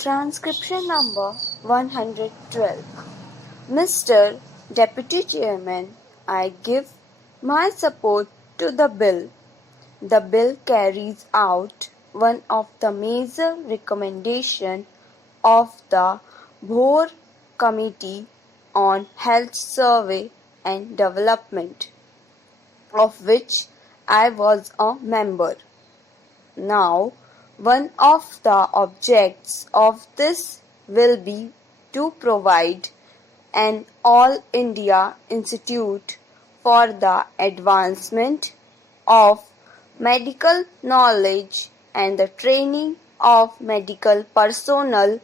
Transcription number 112. Mr. Deputy Chairman, I give my support to the bill. The bill carries out one of the major recommendations of the Bhor Committee on Health Survey and Development, of which I was a member. Now, one of the objects of this will be to provide an All India Institute for the Advancement of Medical Knowledge and the Training of Medical Personnel.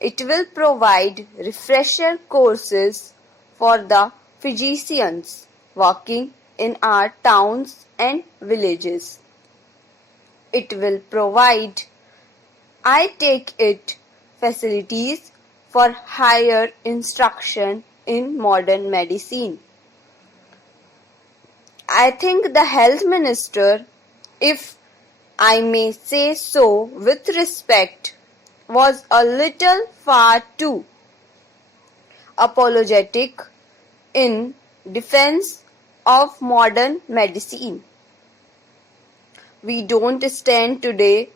It will provide refresher courses for the physicians working in our towns and villages. It will provide, I take it, facilities for higher instruction in modern medicine. I think the health minister, if I may say so with respect, was a little far too apologetic in defense of modern medicine. We don't stand today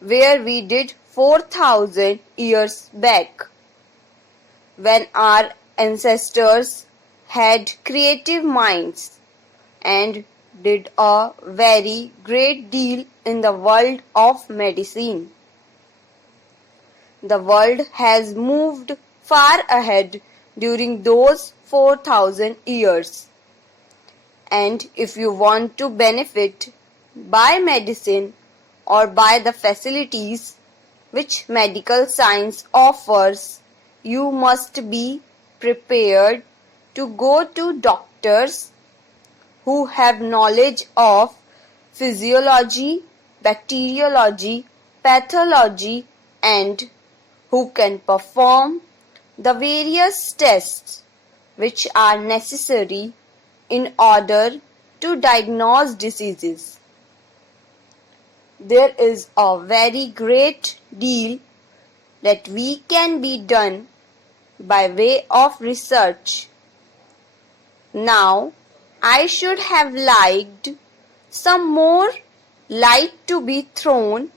where we did 4,000 years back, when our ancestors had creative minds and did a very great deal in the world of medicine. The world has moved far ahead during those 4,000 years. And if you want to benefit by medicine or by the facilities which medical science offers, you must be prepared to go to doctors who have knowledge of physiology, bacteriology, pathology, and who can perform the various tests which are necessary in order to diagnose diseases. There is a very great deal that we can be done by way of research. Now, I should have liked some more light to be thrown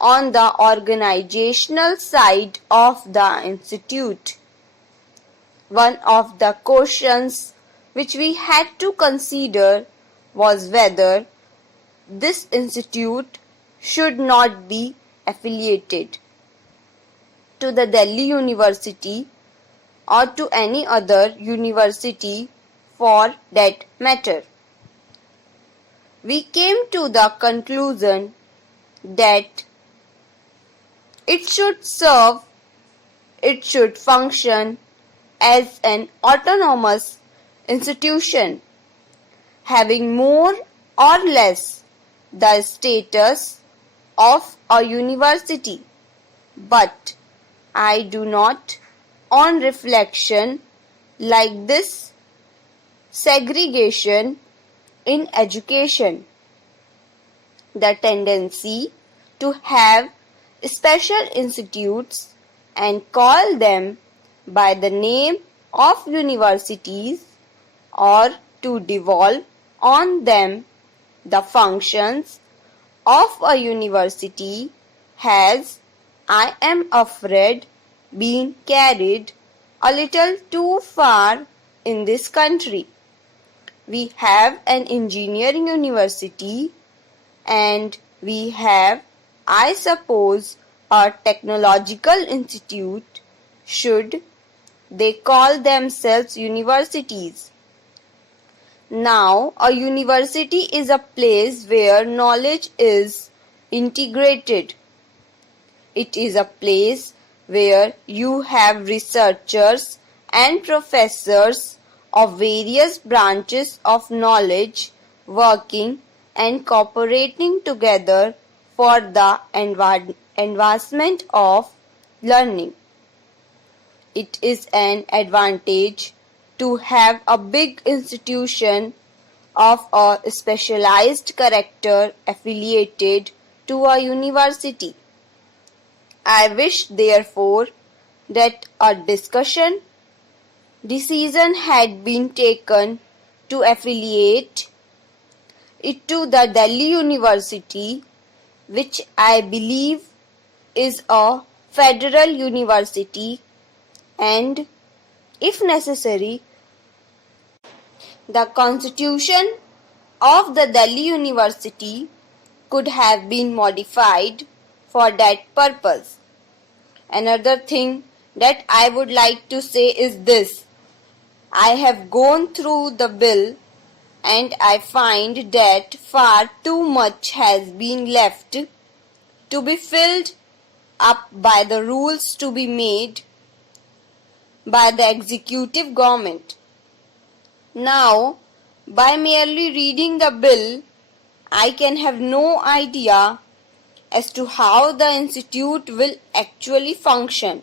on the organizational side of the institute. One of the questions which we had to consider was whether this institute should not be affiliated to the Delhi University or to any other university for that matter. We came to the conclusion that it should function as an autonomous institution, having more or less the status of a university. But I do not, on reflection, like this segregation in education. The tendency to have special institutes and call them by the name of universities, or to devolve on them the functions of a university, has, I am afraid, been carried a little too far in this country. We have an engineering university and we have, I suppose, a technological institute, should they call themselves universities. Now, a university is a place where knowledge is integrated. It is a place where you have researchers and professors of various branches of knowledge working and cooperating together for the advancement of learning. It is an advantage to have a big institution of a specialized character affiliated to a university. I wish, therefore, that a decision had been taken to affiliate it to the Delhi University, which I believe is a federal university, and, if necessary, the constitution of the Delhi University could have been modified for that purpose. Another thing that I would like to say is this. I have gone through the bill and I find that far too much has been left to be filled up by the rules to be made by the executive government. Now, by merely reading the bill, I can have no idea as to how the institute will actually function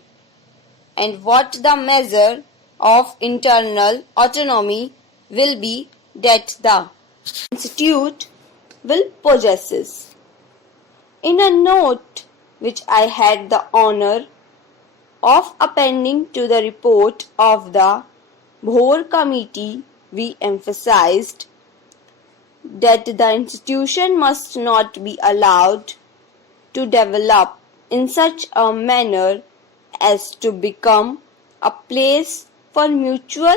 and what the measure of internal autonomy will be that the institute will possess. In a note which I had the honor of appending to the report of the Bhor Committee, we emphasized that the institution must not be allowed to develop in such a manner as to become a place for mutual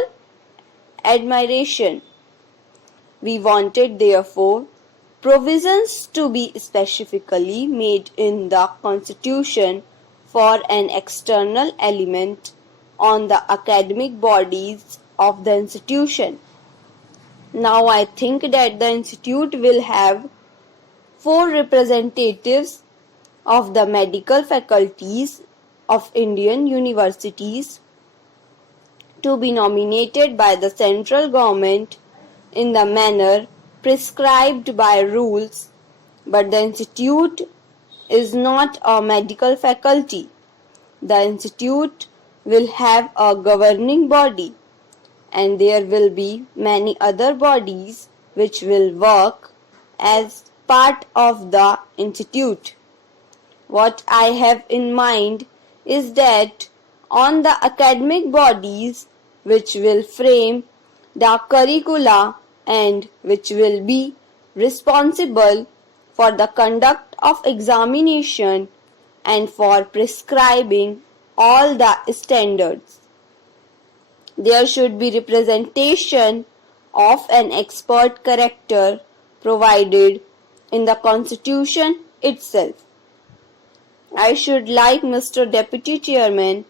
admiration. We wanted, therefore, provisions to be specifically made in the Constitution for an external element on the academic bodies of the institution. Now I think that the institute will have 4 representatives of the medical faculties of Indian universities to be nominated by the central government in the manner prescribed by rules, but the institute is not a medical faculty. The institute will have a governing body, and there will be many other bodies which will work as part of the institute. What I have in mind is that on the academic bodies which will frame the curricula and which will be responsible for the conduct of examination and for prescribing all the standards, there should be representation of an expert character provided in the Constitution itself. I should like, Mr. Deputy Chairman,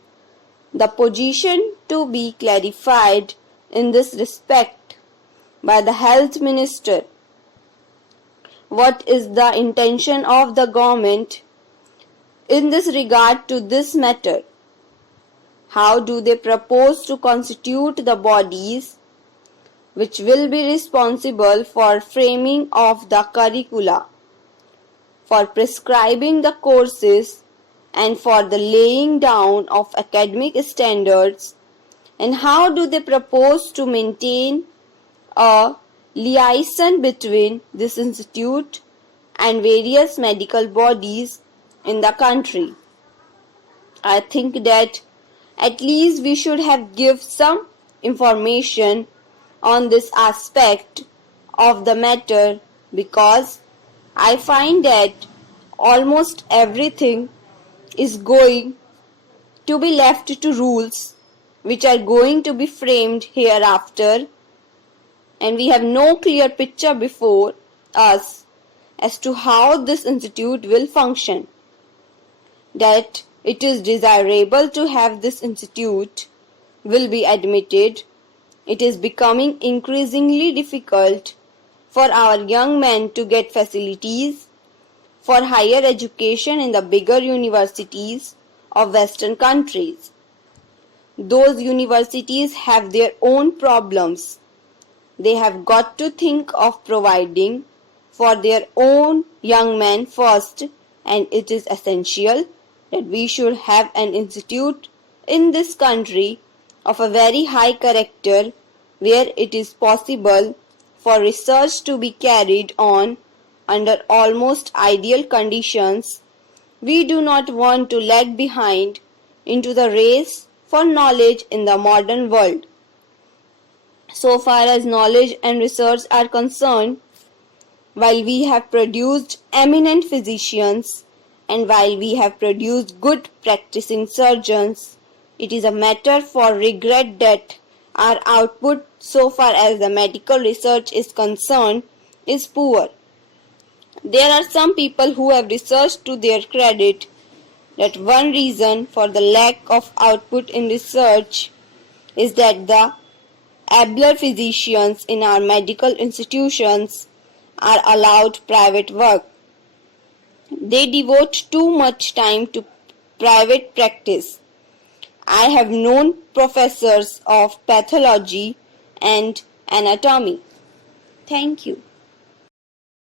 the position to be clarified in this respect by the Health Minister. What is the intention of the government in this regard to this matter? How do they propose to constitute the bodies which will be responsible for framing of the curricula, for prescribing the courses, and for the laying down of academic standards, and how do they propose to maintain a liaison between this institute and various medical bodies in the country? I think that at least we should have give some information on this aspect of the matter, because I find that almost everything is going to be left to rules which are going to be framed hereafter, and we have no clear picture before us as to how this institute will function. That it is desirable to have this institute will be admitted. It is becoming increasingly difficult for our young men to get facilities for higher education in the bigger universities of Western countries. Those universities have their own problems. They have got to think of providing for their own young men first, and it is essential that we should have an institute in this country of a very high character where it is possible for research to be carried on under almost ideal conditions We do not want to lag behind into the race for knowledge in the modern world. So far as knowledge and research are concerned, while we have produced eminent physicians and while we have produced good practicing surgeons, it is a matter for regret that our output so far as the medical research is concerned is poor. There are some people who have researched to their credit that one reason for the lack of output in research is that the abler physicians in our medical institutions are allowed private work. They devote too much time to private practice. I have known professors of pathology and anatomy. Thank you.